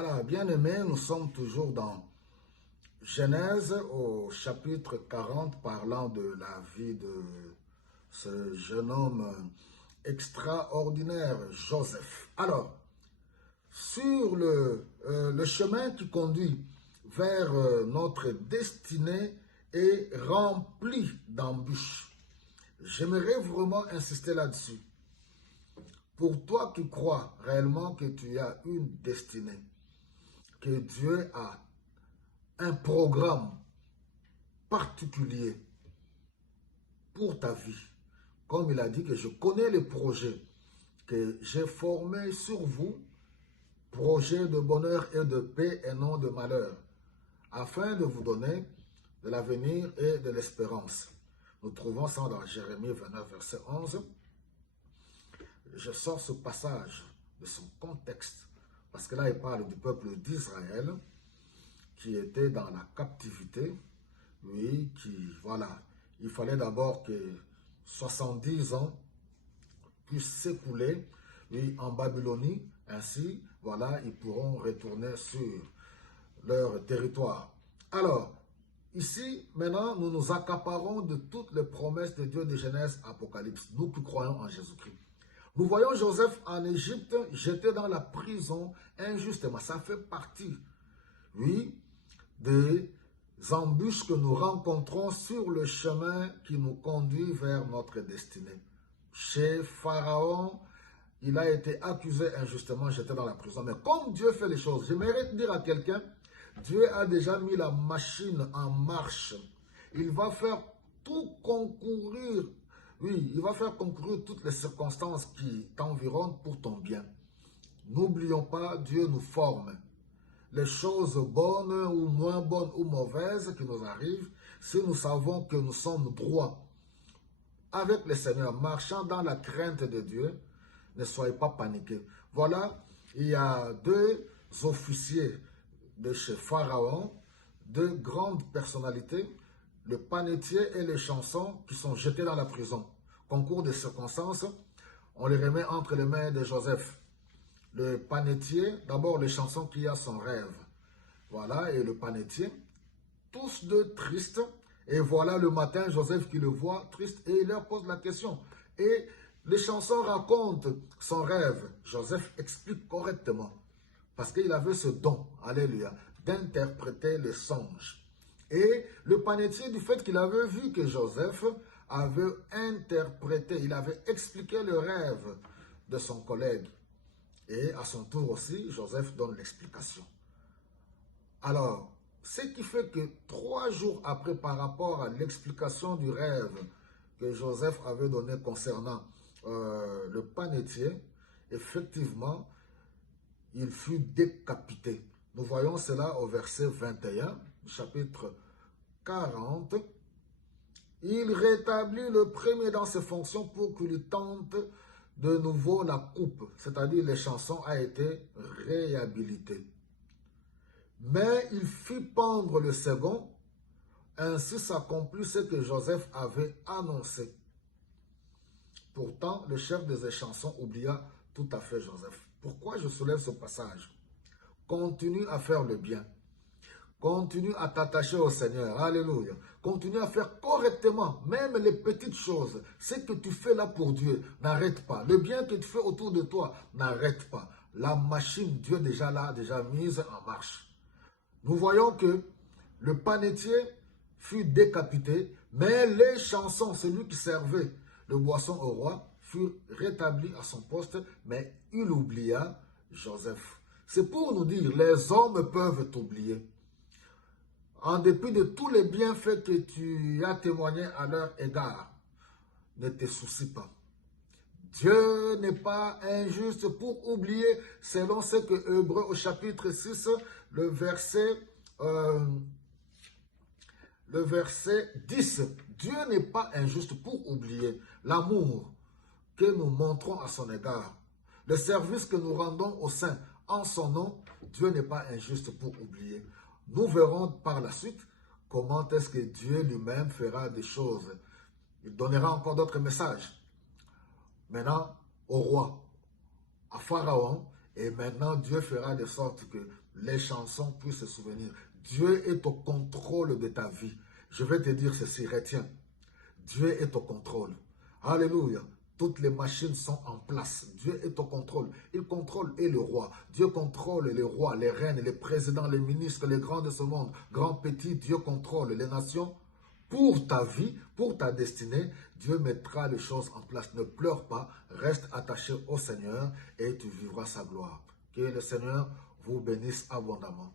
Voilà, bien-aimés, nous sommes toujours dans Genèse au chapitre 40, parlant de la vie de ce jeune homme extraordinaire, Joseph. Alors, sur le chemin qui conduit vers notre destinée est rempli d'embûches. J'aimerais vraiment insister là-dessus. Pour toi qui crois réellement que tu as une destinée, que Dieu a un programme particulier pour ta vie. Comme il a dit que je connais les projets que j'ai formés sur vous, projets de bonheur et de paix et non de malheur, afin de vous donner de l'avenir et de l'espérance. Nous trouvons ça dans Jérémie 29, verset 11. Je sors ce passage de son contexte, parce que là, il parle du peuple d'Israël, qui était dans la captivité, oui, voilà, il fallait d'abord que 70 ans puissent s'écouler, oui, en Babylonie, ainsi, voilà, ils pourront retourner sur leur territoire. Alors, ici, maintenant, nous nous accaparons de toutes les promesses de Dieu de Genèse, Apocalypse, nous qui croyons en Jésus-Christ. Nous voyons Joseph en Égypte, jeté dans la prison injustement. Ça fait partie, oui, des embûches que nous rencontrons sur le chemin qui nous conduit vers notre destinée. Chez Pharaon, il a été accusé injustement, jeté dans la prison. Mais comme Dieu fait les choses, j'aimerais dire à quelqu'un, Dieu a déjà mis la machine en marche. Il va faire tout concourir. Oui, il va faire concourir toutes les circonstances qui t'environnent pour ton bien. N'oublions pas, Dieu nous forme. Les choses bonnes ou moins bonnes ou mauvaises qui nous arrivent, si nous savons que nous sommes droits avec le Seigneur, marchant dans la crainte de Dieu, ne soyez pas paniqués. Voilà, il y a deux officiers de chez Pharaon, deux grandes personnalités, le panetier et les chansons qui sont jetés dans la prison. Concours de circonstances, on les remet entre les mains de Joseph. Le panetier, d'abord les chansons qui a son rêve. Voilà, et le panetier, tous deux tristes. Et voilà le matin, Joseph qui le voit triste et il leur pose la question. Et les chansons racontent son rêve. Joseph explique correctement. Parce qu'il avait ce don, alléluia, d'interpréter les songes. Et le panetier, du fait qu'il avait vu que Joseph avait interprété, il avait expliqué le rêve de son collègue. Et à son tour aussi, Joseph donne l'explication. Alors, ce qui fait que 3 jours après, par rapport à l'explication du rêve que Joseph avait donné concernant le panetier, effectivement, il fut décapité. Nous voyons cela au verset 21, chapitre 40. Il rétablit le premier dans ses fonctions pour qu'il tente de nouveau la coupe, c'est-à-dire les chansons a été réhabilité. Mais il fit pendre le second, ainsi s'accomplit ce que Joseph avait annoncé. Pourtant, le chef des chansons oublia tout à fait Joseph. Pourquoi je soulève ce passage? Continue à faire le bien. Continue à t'attacher au Seigneur. Alléluia. Continue à faire correctement, même les petites choses. Ce que tu fais là pour Dieu, n'arrête pas. Le bien que tu fais autour de toi, n'arrête pas. La machine, Dieu déjà l'a déjà mise en marche. Nous voyons que le panetier fut décapité, mais les chansons, celui qui servait de boisson au roi, furent rétablis à son poste, mais il oublia Joseph. C'est pour nous dire, les hommes peuvent t'oublier. En dépit de tous les bienfaits que tu as témoignés à leur égard, ne te soucie pas. Dieu n'est pas injuste pour oublier, selon ce que Hébreux au chapitre 6, le verset 10. Dieu n'est pas injuste pour oublier l'amour que nous montrons à son égard. Le service que nous rendons au Saint en son nom, Dieu n'est pas injuste pour oublier. Nous verrons par la suite comment est-ce que Dieu lui-même fera des choses. Il donnera encore d'autres messages. Maintenant, au roi, à Pharaon Et maintenant, Dieu fera de sorte que les chansons puissent se souvenir. Dieu est au contrôle de ta vie. Je vais te dire ceci, retiens. Dieu est au contrôle. Alléluia. Toutes les machines sont en place. Dieu est au contrôle. Il contrôle et le roi. Dieu contrôle les rois, les reines, les présidents, les ministres, les grands de ce monde. Grands, petits, Dieu contrôle les nations. Pour ta vie, pour ta destinée, Dieu mettra les choses en place. Ne pleure pas, reste attaché au Seigneur et tu vivras sa gloire. Que le Seigneur vous bénisse abondamment.